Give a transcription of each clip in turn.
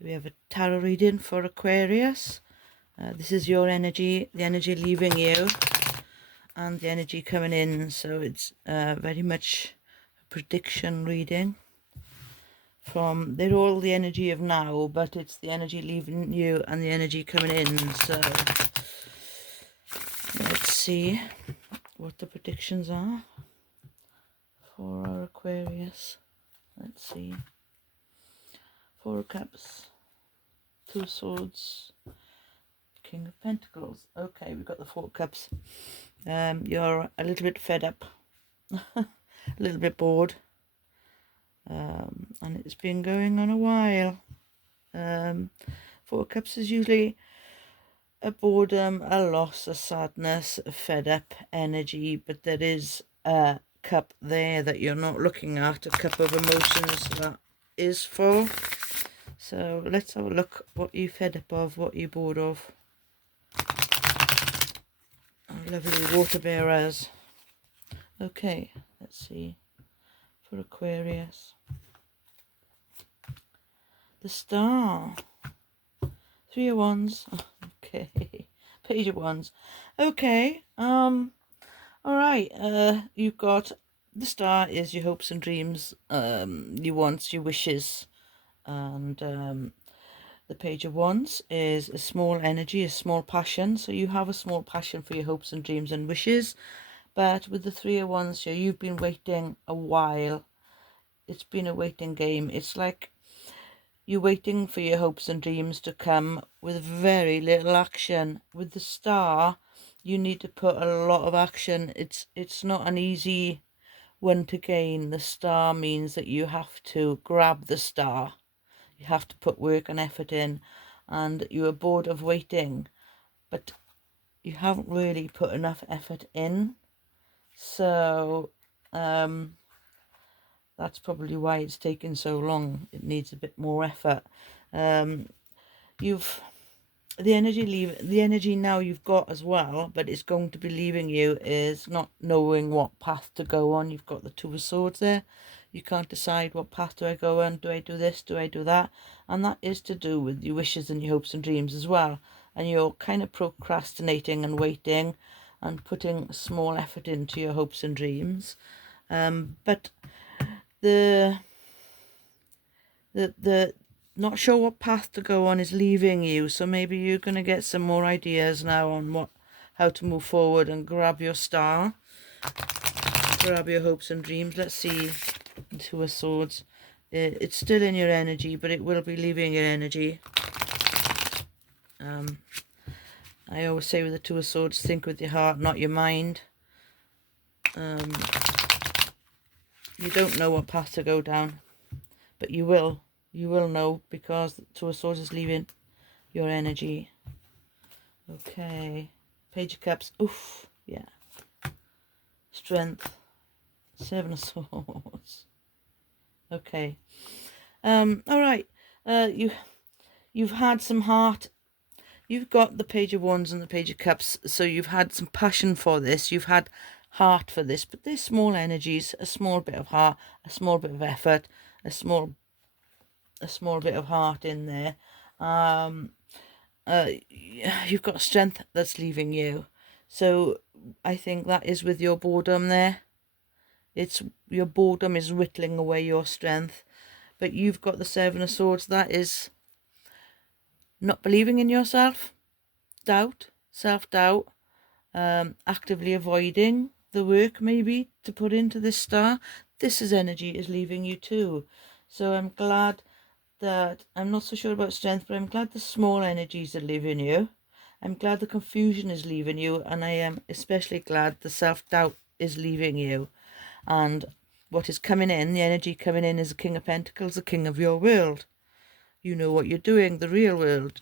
We have a tarot reading for Aquarius. This is your energy, the energy leaving you and the energy coming in. So it's very much a prediction reading. They're all the energy of now, but it's the energy leaving you and the energy coming in. So let's see what the predictions are for our Aquarius. Let's see. 4 of Cups, 2 of Swords, King of Pentacles. Okay, we've got the 4 Cups. You're a little bit fed up, a little bit bored, and it's been going on a while. 4 Cups is usually a boredom, a loss, a sadness, a fed up energy, but there is a cup there that you're not looking at, a cup of emotions that is full. So let's have a look. What you fed up of, what you bored of. Our lovely water bearers. Okay, let's see. For Aquarius. The Star. 3 of Wands. Okay. Page of Wands. Okay. Alright. You've got the Star is your hopes and dreams, your wants, your wishes. And the Page of Wands is a small energy, a small passion. So you have a small passion for your hopes and dreams and wishes. But with the 3 of Wands here, you've been waiting a while. It's been a waiting game. It's like you're waiting for your hopes and dreams to come with very little action. With the Star, you need to put a lot of action. It's not an easy one to gain. The Star means that you have to grab the Star. You have to put work and effort in, and you are bored of waiting, but you haven't really put enough effort in. So that's probably why it's taken so long. It needs a bit more effort. The energy now you've got as well, but it's going to be leaving you, is not knowing what path to go on. You've got the 2 of Swords there. You can't decide what path do I go on. Do I do this? Do I do that? And that is to do with your wishes and your hopes and dreams as well. And you're kind of procrastinating and waiting and putting small effort into your hopes and dreams. But the not sure what path to go on is leaving you. So maybe you're going to get some more ideas now on how to move forward and grab your Star. Grab your hopes and dreams. Let's see. 2 of Swords. It's still in your energy, but it will be leaving your energy. I always say with the 2 of Swords, think with your heart, not your mind. You don't know what path to go down, but you will. You will know, because the 2 of Swords is leaving your energy. Okay. Page of Cups. Oof. Yeah. Strength. 7 of Swords. Okay. All right. You've had some heart. You've got the Page of Wands and the Page of Cups, so you've had some passion for this. You've had heart for this, but there's small energies, a small bit of heart, a small bit of effort, a small bit of heart in there. You've got strength that's leaving you. So I think that is with your boredom there. It's your boredom is whittling away your strength. But you've got the 7 of Swords. That is not believing in yourself, doubt, self-doubt, actively avoiding the work maybe to put into this Star. This is energy is leaving you too. So I'm glad that, I'm not so sure about strength, but I'm glad the small energies are leaving you. I'm glad the confusion is leaving you, and I am especially glad the self-doubt is leaving you. And what is coming in, the energy coming in, is the King of Pentacles, the king of your world. You know what you're doing, the real world.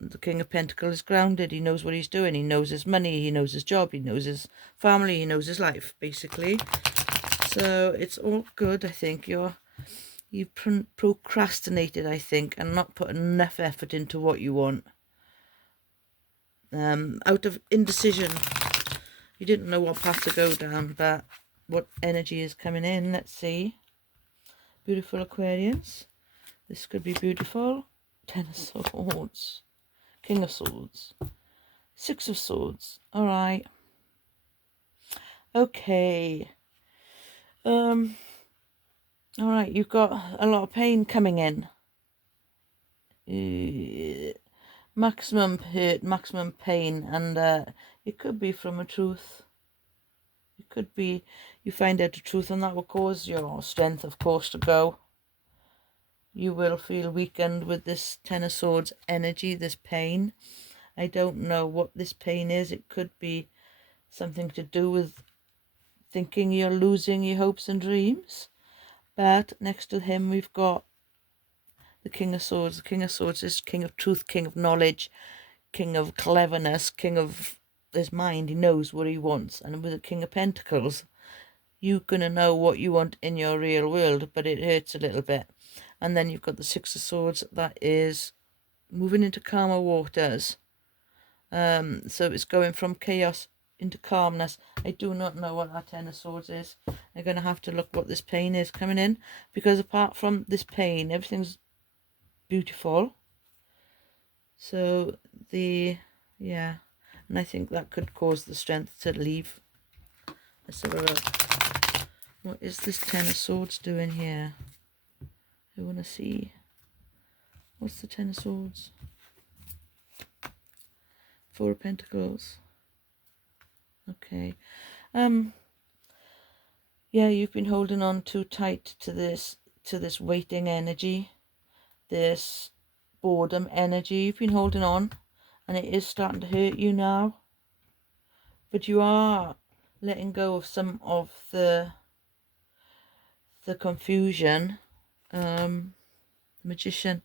The King of Pentacles is grounded. He knows what he's doing. He knows his money. He knows his job. He knows his family. He knows his life, basically. So it's all good, I think. You've procrastinated, I think, and not put enough effort into what you want. Out of indecision. You didn't know what path to go down, but what energy is coming in? Let's see. Beautiful Aquarians. This could be beautiful. Ten of Swords, King of Swords, Six of Swords. All right. Okay. All right, you've got a lot of pain coming in. Maximum hurt, maximum pain, and it could be from a truth. It could be you find out the truth, and that will cause your strength, of course, to go. You will feel weakened with this Ten of Swords energy, this pain. I don't know what this pain is. It could be something to do with thinking you're losing your hopes and dreams. But next to him, we've got the King of Swords. The King of Swords is king of truth, king of knowledge, king of cleverness, king of his mind. He knows what he wants. And with the King of Pentacles, you're going to know what you want in your real world, but it hurts a little bit. And then you've got the Six of Swords, that is moving into calmer waters. So it's going from chaos into calmness. I do not know what that Ten of Swords is. I'm going to have to look what this pain is coming in, because apart from this pain, everything's beautiful. So yeah, and I think that could cause the strength to leave. Let's have a look. What is this Ten of Swords doing here? I want to see. What's the Ten of Swords? Four of Pentacles. Okay. Yeah, you've been holding on too tight to this waiting energy, this boredom energy. You've been holding on, and it is starting to hurt you now. But you are letting go of some of the confusion. The Magician.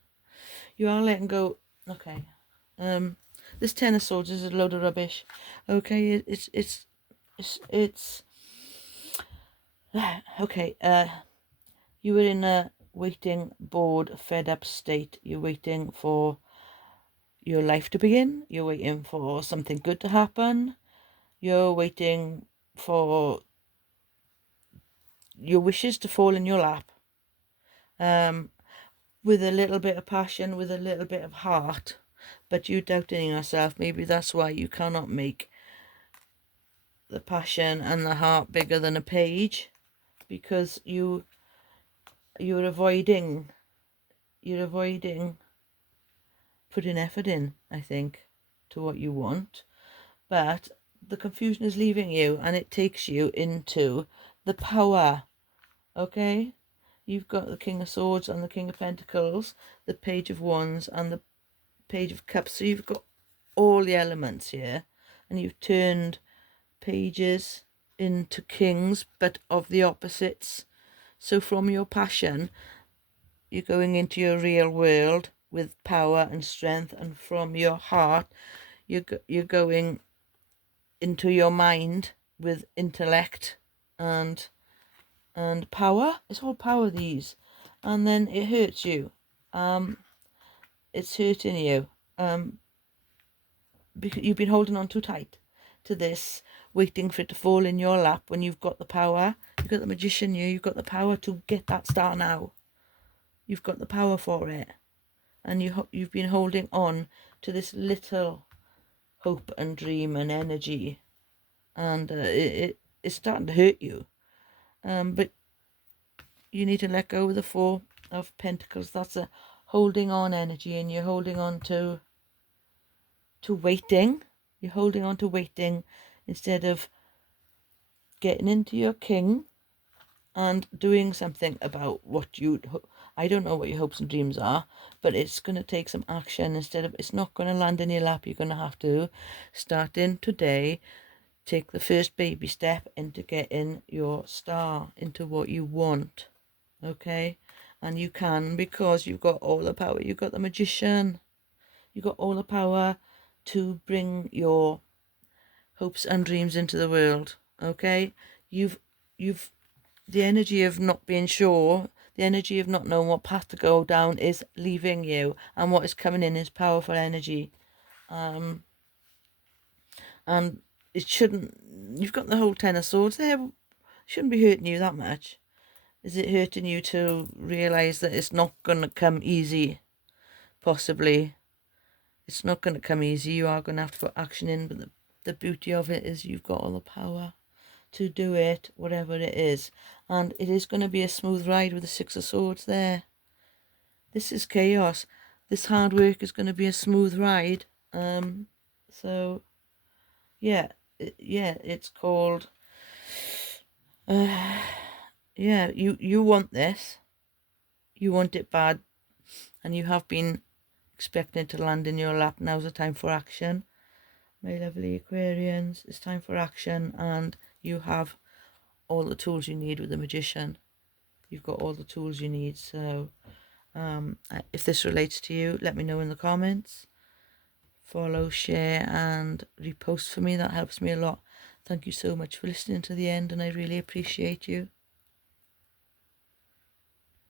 You are letting go. Okay. This Ten of Swords is a load of rubbish. Okay, it's okay. You were in a waiting, bored, fed up state. You're waiting for your life to begin. You're waiting for something good to happen. You're waiting for your wishes to fall in your lap. With a little bit of passion, with a little bit of heart, but you doubting yourself. Maybe that's why you cannot make the passion and the heart bigger than a page, because you're avoiding putting effort in, I think, to what you want. But the confusion is leaving you, and it takes you into the power. Okay, you've got the King of Swords and the King of Pentacles, the Page of Wands and the Page of Cups. So you've got all the elements here, and you've turned pages into kings, but of the opposites. So from your passion, you're going into your real world with power and strength, and from your heart, you're going into your mind with intellect and power. It's all power, these. And then it hurts you. It's hurting you. Because you've been holding on too tight to this, waiting for it to fall in your lap when you've got the power. You've got the Magician, you've got the power to get that star now. You've got the power for it. And you've been holding on to this little hope and dream and energy. And it's starting to hurt you. But you need to let go of the Four of Pentacles. That's a holding on energy, and you're holding on to waiting. You're holding on to waiting instead of getting into your king and doing something about what I don't know what your hopes and dreams are, but it's going to take some action. It's not going to land in your lap. You're going to have to, starting today, take the first baby step into getting your star, into what you want. Okay? And you can, because you've got all the power. You've got the Magician. You've got all the power to bring your hopes and dreams into the world. Okay? You've the energy of not being sure, the energy of not knowing what path to go down is leaving you, and what is coming in is powerful energy. And it shouldn't, you've got the whole Ten of Swords there, it shouldn't be hurting you that much. Is it hurting you to realise that it's not going to come easy? possibly. It's not going to come easy. You are going to have to put action in, but the beauty of it is you've got all the power to do it, whatever it is. And it is going to be a smooth ride with the Six of Swords there. This is chaos. This hard work is going to be a smooth ride. So yeah, it's called yeah, you want this, you want it bad, and you have been expecting it to land in your lap. Now's the time for action, my lovely Aquarians. It's time for action, and you have all the tools you need with the Magician. You've got all the tools you need. So if this relates to you, let me know in the comments. Follow, share and repost for me. That helps me a lot. Thank you so much for listening to the end, and I really appreciate you.